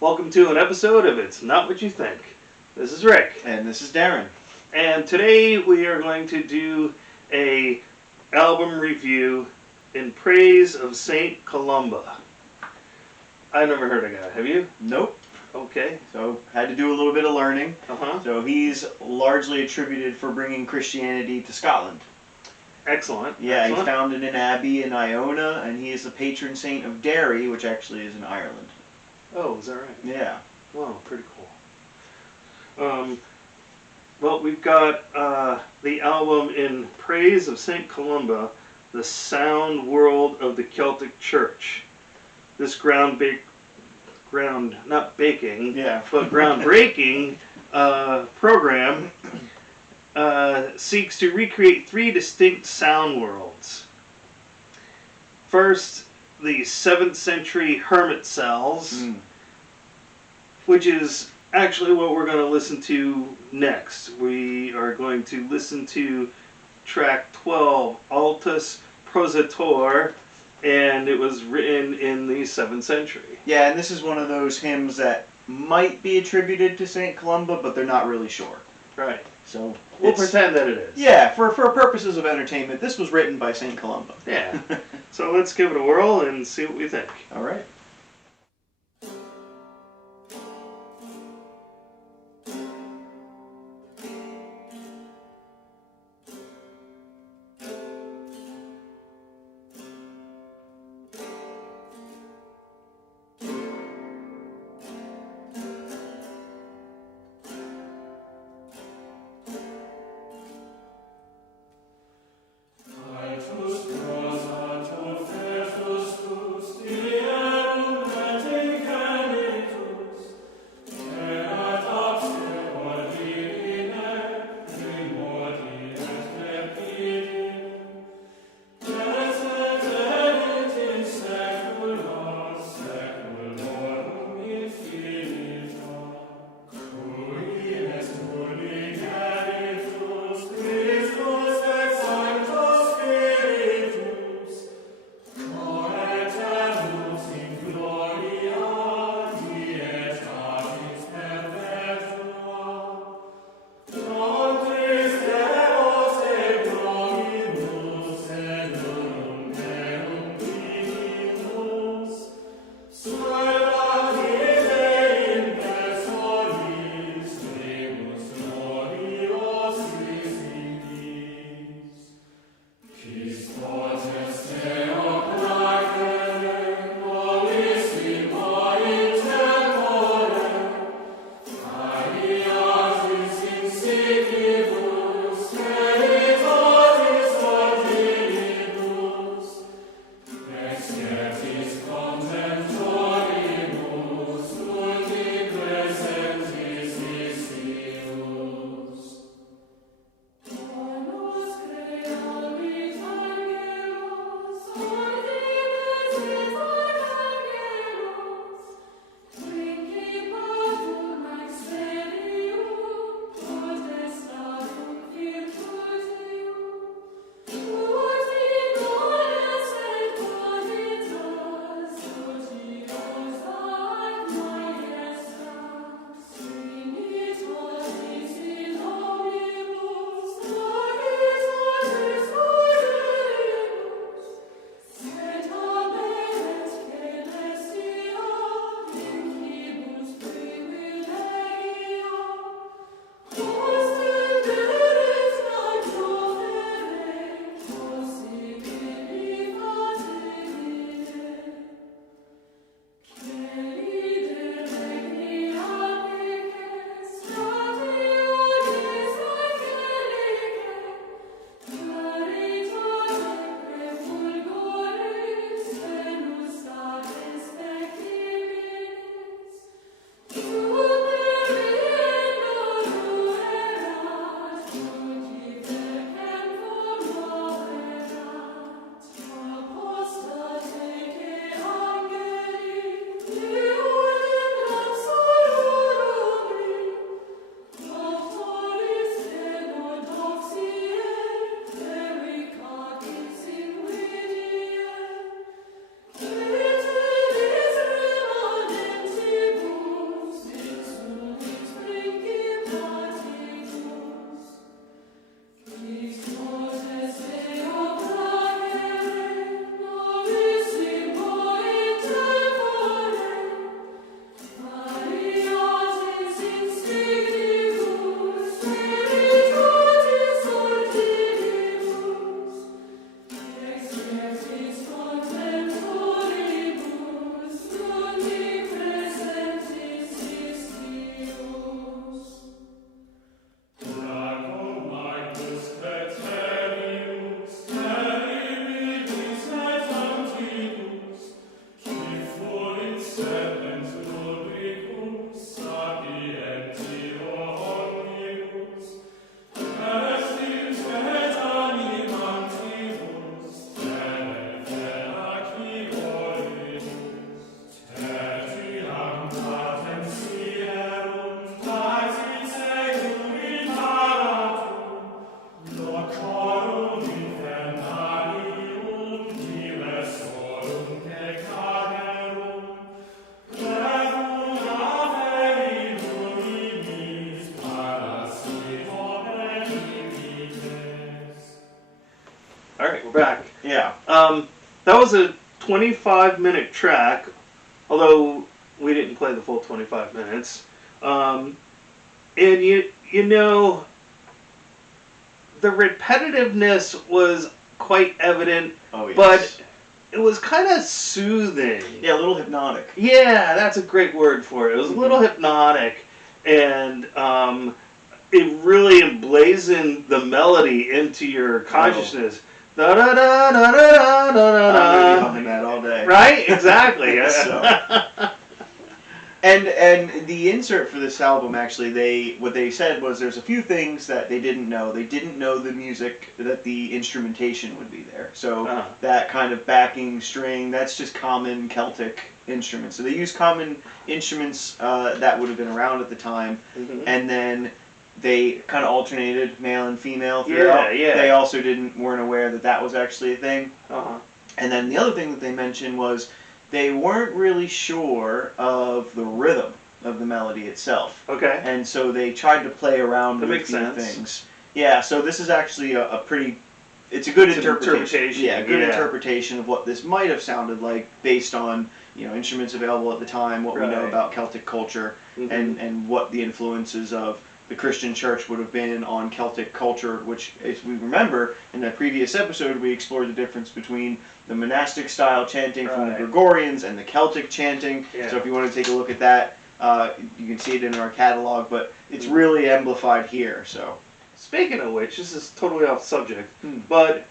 Welcome to an episode of It's Not What You Think. This is Rick. And this is Darren. And today we are going to do a album review in praise of Saint Columba. I've never heard of that. Have you? Nope. Okay. So, had to do a little bit of learning. Uh-huh. So, he's largely attributed for bringing Christianity to Scotland. Excellent. Yeah, Excellent. He's founded an abbey in Iona, and he is the patron saint of Derry, which actually is in Ireland. Oh, is that right? Yeah. Wow, pretty cool. Well, we've got the album in praise of Saint Columba, the sound world of the Celtic Church. This groundbreaking program seeks to recreate three distinct sound worlds. First, the 7th century hermit cells, which is actually what we're going to listen to next. We are going to listen to track 12, Altus Prosator, and it was written in the 7th century. Yeah, and this is one of those hymns that might be attributed to Saint Columba, but they're not really sure. Right. So we'll pretend that it is. Yeah, for purposes of entertainment, this was written by Saint Columba. Yeah. So let's give it a whirl and see what we think. All right. Altus prosator, fertus tus, Yeah. That was a 25-minute track, although we didn't play the full 25 minutes. And you know, the repetitiveness was quite evident, Oh, yes. but it was kind of soothing. Yeah, a little hypnotic. Yeah, that's a great word for it. It was a little hypnotic, and it really emblazoned the melody into your consciousness. Da da da da da da da da. I'm gonna be humming that all day. Right? Exactly. So. And the insert for this album, actually, what they said was there's a few things that they didn't know. They didn't know the music, that the instrumentation would be there. So that kind of backing string, that's just common Celtic instruments. So they used common instruments that would have been around at the time, and then they kind of alternated male and female throughout. Yeah. They also weren't aware that that was actually a thing. And then the other thing that they mentioned was they weren't really sure of the rhythm of the melody itself. Okay. And so they tried to play around with a few things. Yeah, so this is actually it's a good interpretation. Yeah, a good interpretation of what this might have sounded like based on, instruments available at the time, what we know about Celtic culture, and what the influences of the Christian church would have been on Celtic culture, which, if we remember, in the previous episode, we explored the difference between the monastic style chanting from the Gregorians and the Celtic chanting. So if you want to take a look at that, you can see it in our catalog, but it's really amplified here. So, speaking of which, this is totally off subject, but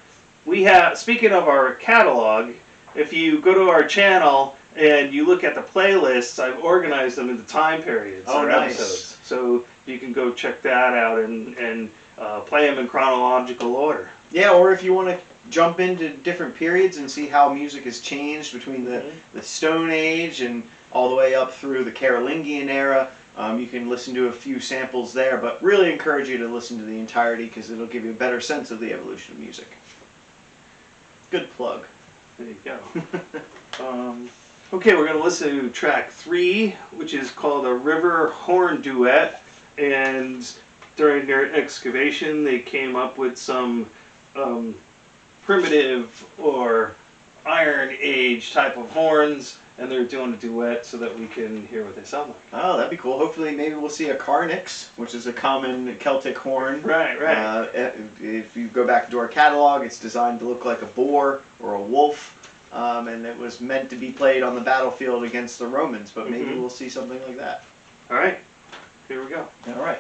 we have, speaking of our catalog, if you go to our channel and you look at the playlists, I've organized them into time periods or episodes. So you can go check that out and play them in chronological order. Yeah, or if you want to jump into different periods and see how music has changed between the Stone Age and all the way up through the Carolingian era, you can listen to a few samples there, but really encourage you to listen to the entirety because it'll give you a better sense of the evolution of music. Good plug. There you go. Okay, we're going to listen to track 3, which is called a River Horn Duet, and during their excavation they came up with some primitive or Iron Age type of horns, and they're doing a duet so that we can hear what they sound like. Oh, that'd be cool. Hopefully maybe we'll see a carnix, which is a common Celtic horn. Right. If you go back to our catalog, it's designed to look like a boar or a wolf. And it was meant to be played on the battlefield against the Romans, but maybe we'll see something like that. All right, here we go. All right.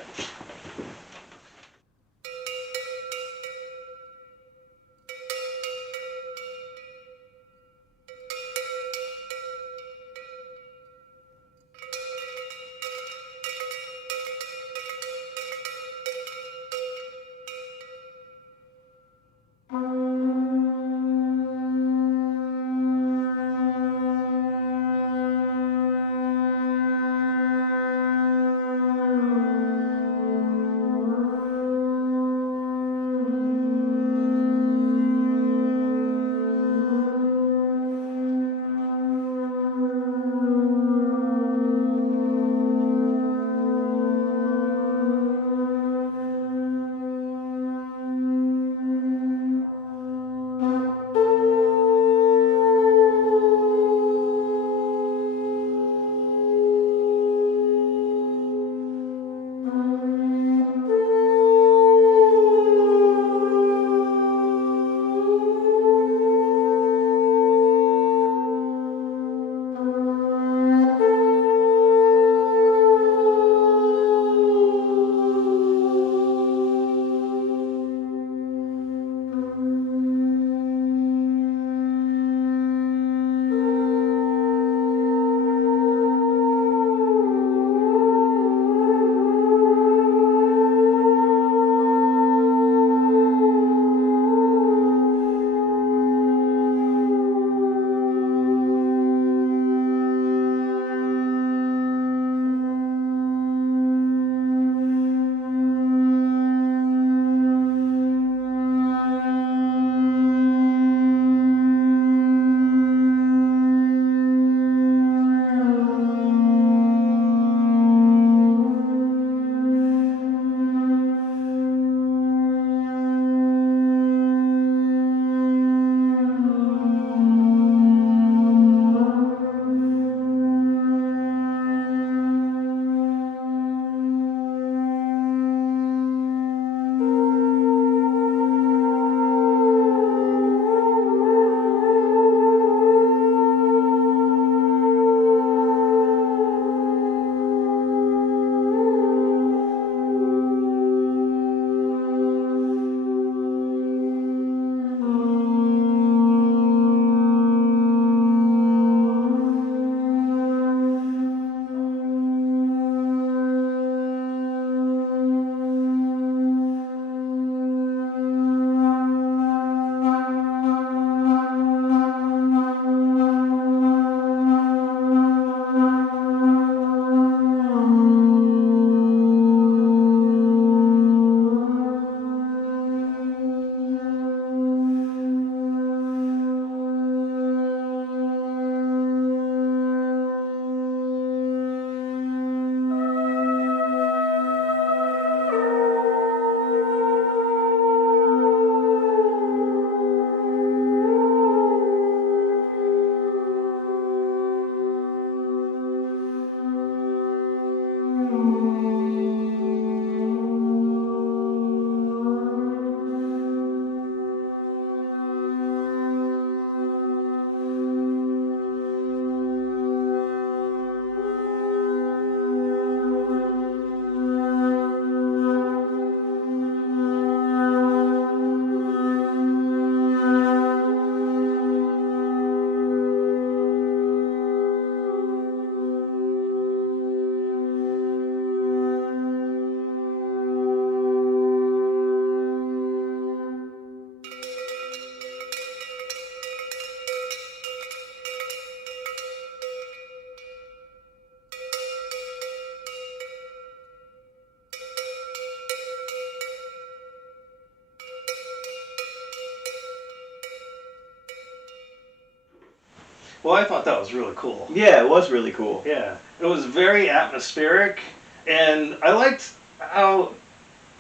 Well, I thought that was really cool. Yeah, it was really cool. Yeah, it was very atmospheric, and I liked how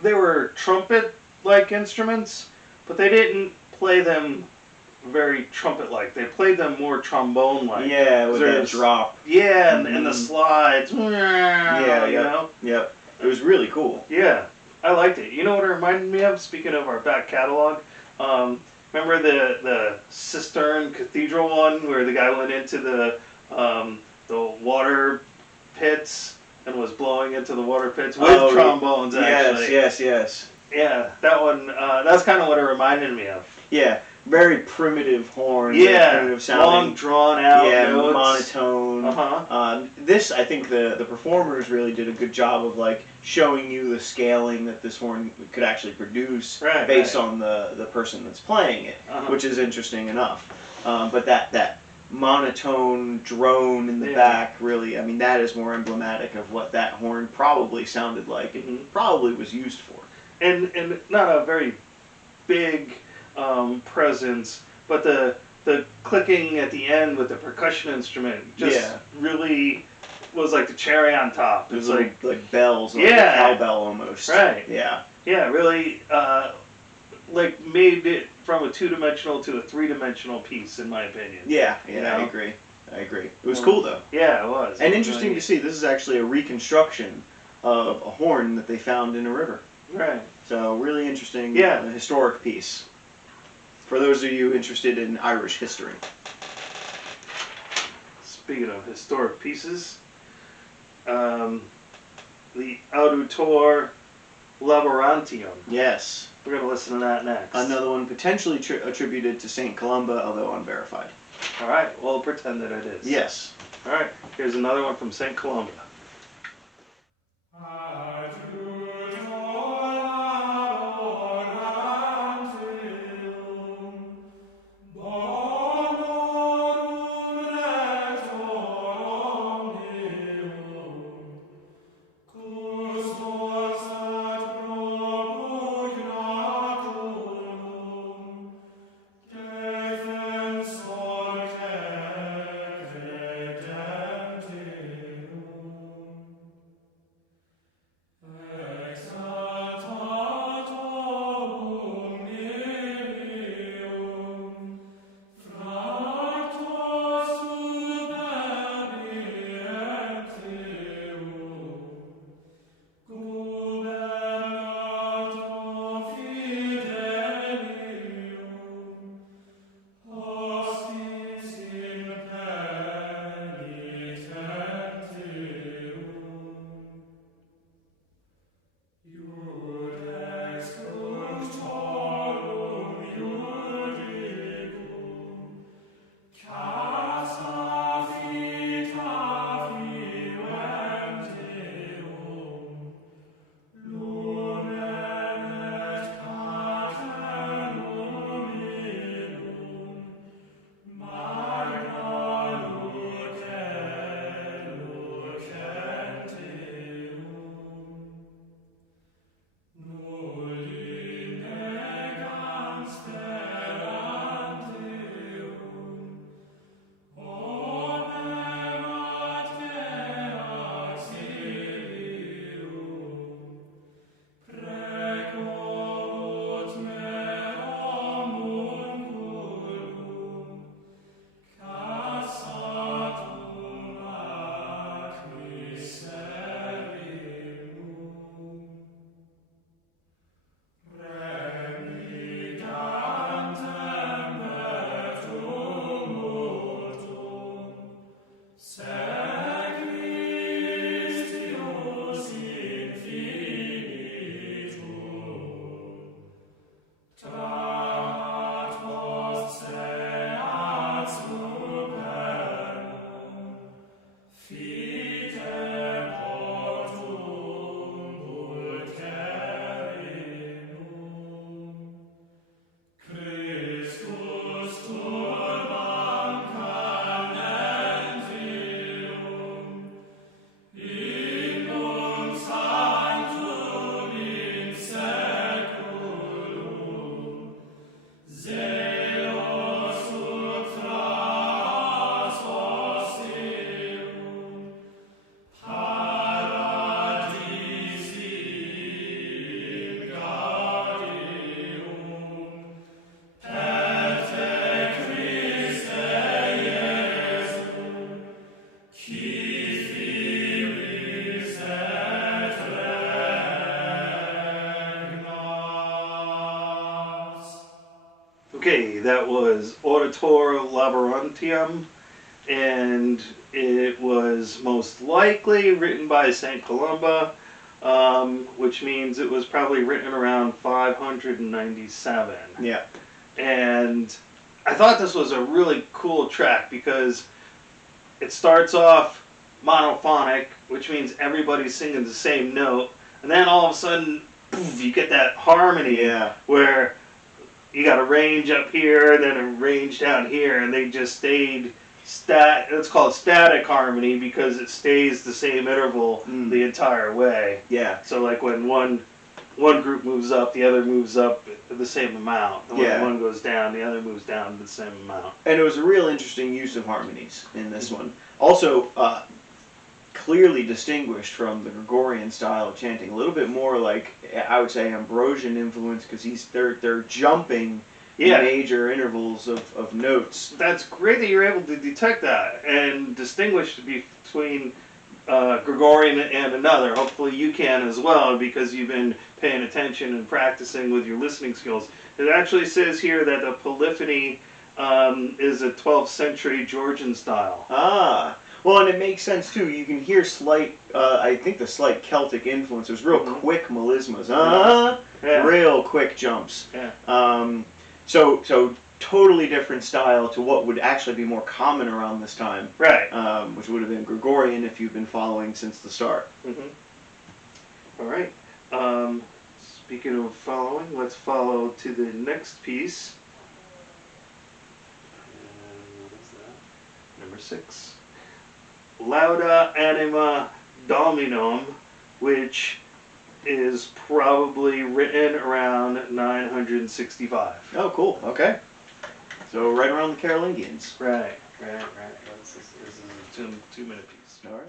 they were trumpet-like instruments, but they didn't play them very trumpet-like. They played them more trombone-like. Yeah, with that drop. Yeah, and the slides. Yeah, you know? Yep. It was really cool. Yeah, I liked it. You know what it reminded me of? Speaking of our back catalog, remember the Cistern Cathedral one where the guy went into the water pits and was blowing into the water pits with trombones, actually. Yes. Yeah, that one, that's kind of what it reminded me of. Yeah, very primitive horn. Yeah, primitive sounding. Long, drawn out notes. Monotone. This, I think the performers really did a good job of like showing you the scaling that this horn could actually produce based on the person that's playing it, which is interesting enough. But that monotone drone in the back, really, I mean, that is more emblematic of what that horn probably sounded like and probably was used for. And not a very big presence, but the clicking at the end with the percussion instrument just really was like the cherry on top. It was like bells, like a cowbell almost. Right. Yeah. Yeah, really like made it from a 2-dimensional to a 3-dimensional piece, in my opinion. Yeah, you know? I agree. It was cool though. Yeah, it was. And interesting to see. This is actually a reconstruction of a horn that they found in a river. Right. So really interesting, historic piece. For those of you interested in Irish history. Speaking of historic pieces, the Auditor Laborantium. Yes. We're going to listen to that next. Another one potentially attributed to Saint Columba, although unverified. All right, we'll pretend that it is. Yes. All right, here's another one from Saint Columba. see, that was Auditor Labyrinthum, and it was most likely written by Saint Columba, which means it was probably written around 597. Yeah. And I thought this was a really cool track because it starts off monophonic, which means everybody's singing the same note, and then all of a sudden, poof, you get that harmony where you got a range up here, then a range down here, and they just stayed it's called static harmony because it stays the same interval the entire way. Yeah. So like when one group moves up, the other moves up the same amount. And when one goes down, the other moves down the same amount. And it was a real interesting use of harmonies in this one. Also, clearly distinguished from the Gregorian style of chanting. A little bit more like, I would say, Ambrosian influence because they're jumping major intervals of notes. That's great that you're able to detect that and distinguish between Gregorian and another. Hopefully you can as well because you've been paying attention and practicing with your listening skills. It actually says here that the polyphony is a 12th century Georgian style. Ah. Well, and it makes sense too. You can hear slight, I think the slight Celtic influence. There's real quick melismas. Real quick jumps. Yeah. So totally different style to what would actually be more common around this time. Right. Which would have been Gregorian if you've been following since the start. All right. Speaking of following, let's follow to the next piece. And what is that? Number 6. Lauda Anima Dominum, which is probably written around 965. Oh, cool. Okay. So right around the Carolingians. Right. This is a 2-minute piece. All right.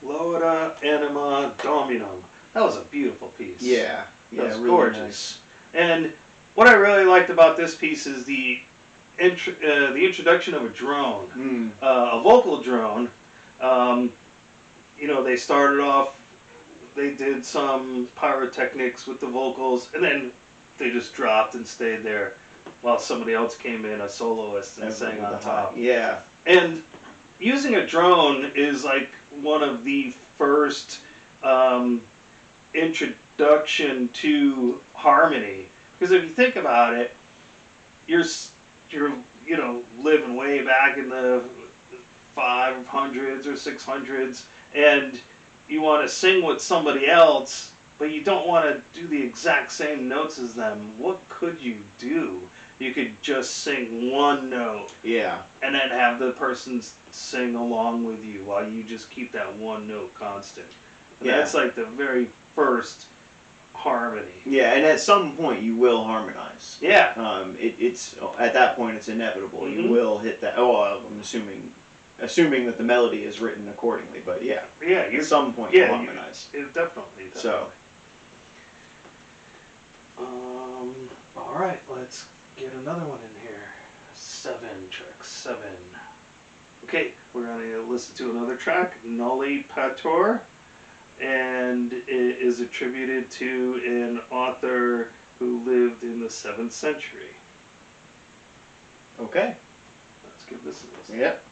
Lauda Anima Dominum. That was a beautiful piece. Yeah. That was really gorgeous. Nice. And what I really liked about this piece is the introduction of a drone, a vocal drone. They started off, they did some pyrotechnics with the vocals, and then they just dropped and stayed there while somebody else came in, a soloist, and sang on top. Yeah. And using a drone is like one of the first introduction to harmony. Because if you think about it, you're living way back in the 500s or 600s, and you want to sing with somebody else, but you don't want to do the exact same notes as them. What could you do? You could just sing one note. Yeah. And then have the person sing along with you while you just keep that one note constant. And that's like the very first harmony. Yeah, and at some point you will harmonize. Yeah. It's at that point it's inevitable. You will hit that. Oh, I'm assuming assuming that the melody is written accordingly. But yeah, at some point you harmonize. Definitely. So, all right, let's get another one in here. 7, track 7. Okay, we're going to listen to another track, Noli Pator, and it is attributed to an author who lived in the 7th century. Okay. Let's give this a listen. Yep.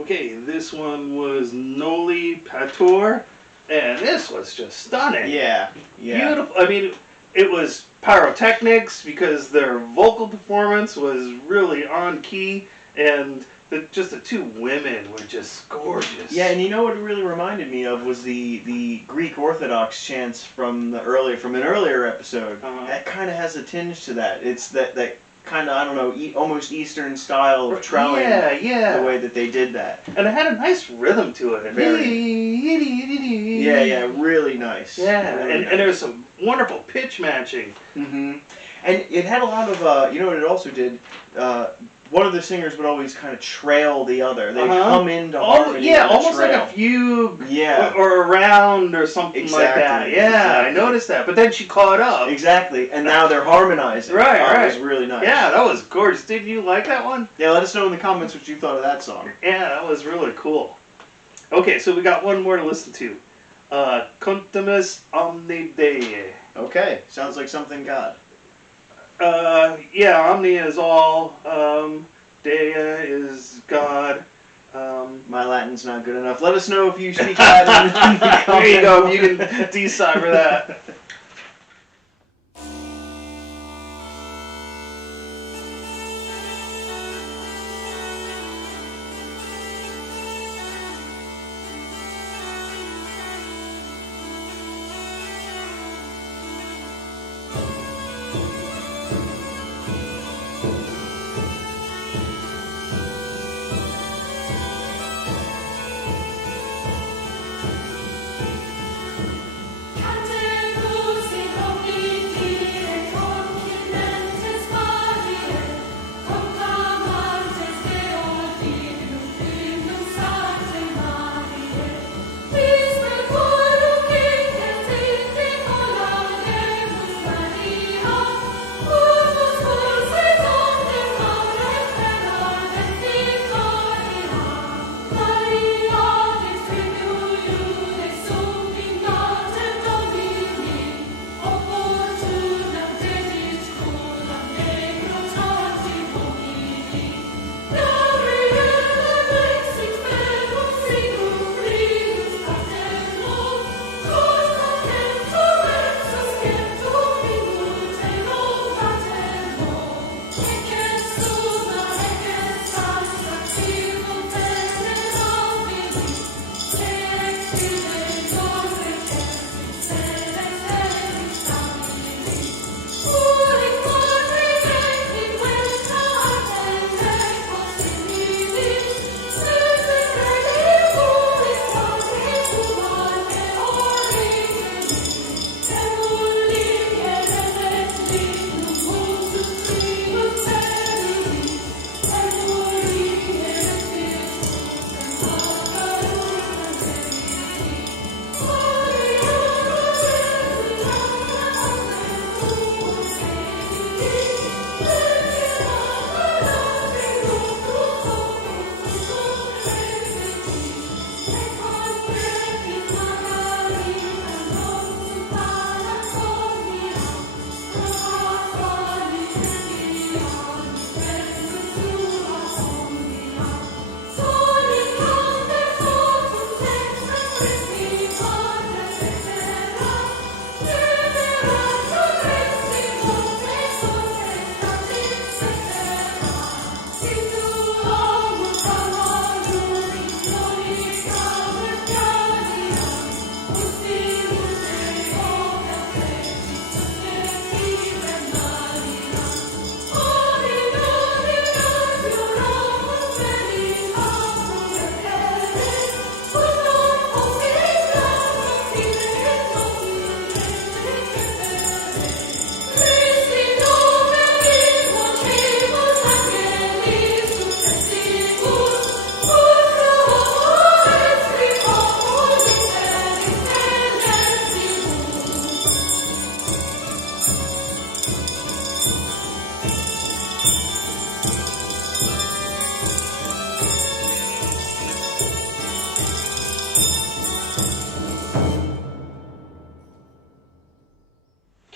Okay, this one was Noli Pator, and this was just stunning. Yeah. Beautiful. I mean, it was pyrotechnics because their vocal performance was really on key, and just the two women were just gorgeous. Yeah, and you know what it really reminded me of was the Greek Orthodox chants from an earlier episode. That kind of has a tinge to that. It's that kind of, I don't know, almost Eastern style of trowing. Yeah. The way that they did that. And it had a nice rhythm to it. Yeah, really nice. Yeah, really nice. And there was some wonderful pitch matching. Mm-hmm. And it had a lot of, you know what it also did? One of the singers would always kind of trail the other. They'd come into harmony. Yeah, almost like a fugue. Yeah. Or a round or something like that. Yeah, exactly. I noticed that. But then she caught up. Exactly. And now they're harmonizing. Right. It was really nice. Yeah, that was gorgeous. Did you like that one? Yeah, let us know in the comments what you thought of that song. Yeah, that was really cool. Okay, so we got one more to listen to. Contumus Omni Dei. Okay, sounds like something God. Yeah, Omni is all, Dea is God. My Latin's not good enough. Let us know if you speak Latin. There you go, you can decipher that.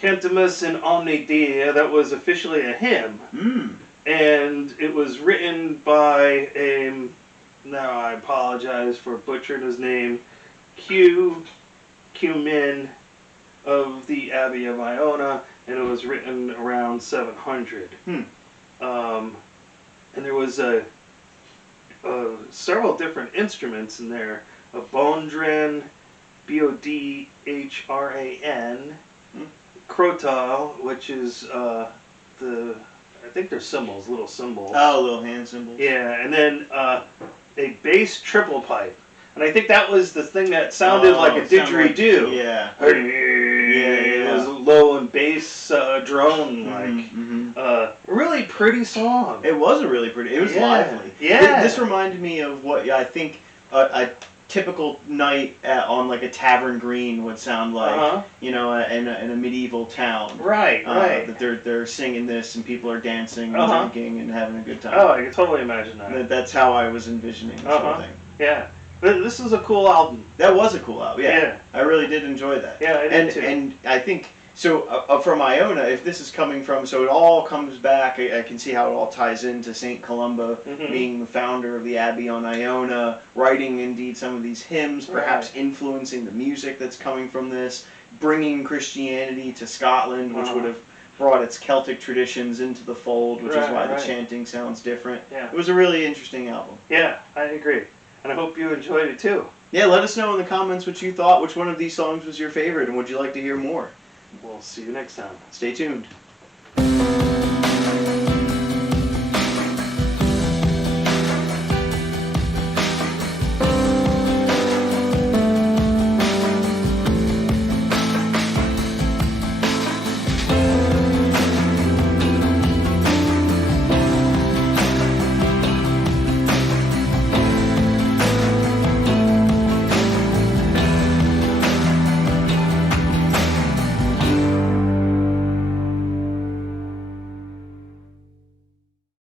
Cantimus in Omni Dea, that was officially a hymn. And it was written by now I apologize for butchering his name, Q Min of the Abbey of Iona, and it was written around 700. And there was several different instruments in there. A bodhran, Bodhran, Crotal, which is I think they're symbols, little symbols. Oh, little hand symbols. Yeah, and then a bass triple pipe. And I think that was the thing that sounded like a didgeridoo. Yeah. It was low and bass drone-like. Really pretty song. It was a really pretty. It was lively. Yeah. This reminded me of what I think a typical night on like a tavern green would sound like. You know, in a medieval town. Right. That they're singing this and people are dancing and drinking and having a good time. Oh, I can totally imagine that. That's how I was envisioning the whole thing. Yeah. This is a cool album. That was a cool album. Yeah. I really did enjoy that. Yeah, I did too. And I think so. From Iona, if this is coming from, so it all comes back. I can see how it all ties into Saint Columba being the founder of the Abbey on Iona, writing indeed some of these hymns, perhaps influencing the music that's coming from this, bringing Christianity to Scotland, which would have brought its Celtic traditions into the fold, which is why the chanting sounds different. Yeah. It was a really interesting album. Yeah, I agree. And I hope you enjoyed it too. Yeah, let us know in the comments what you thought, which one of these songs was your favorite, and would you like to hear more? We'll see you next time. Stay tuned.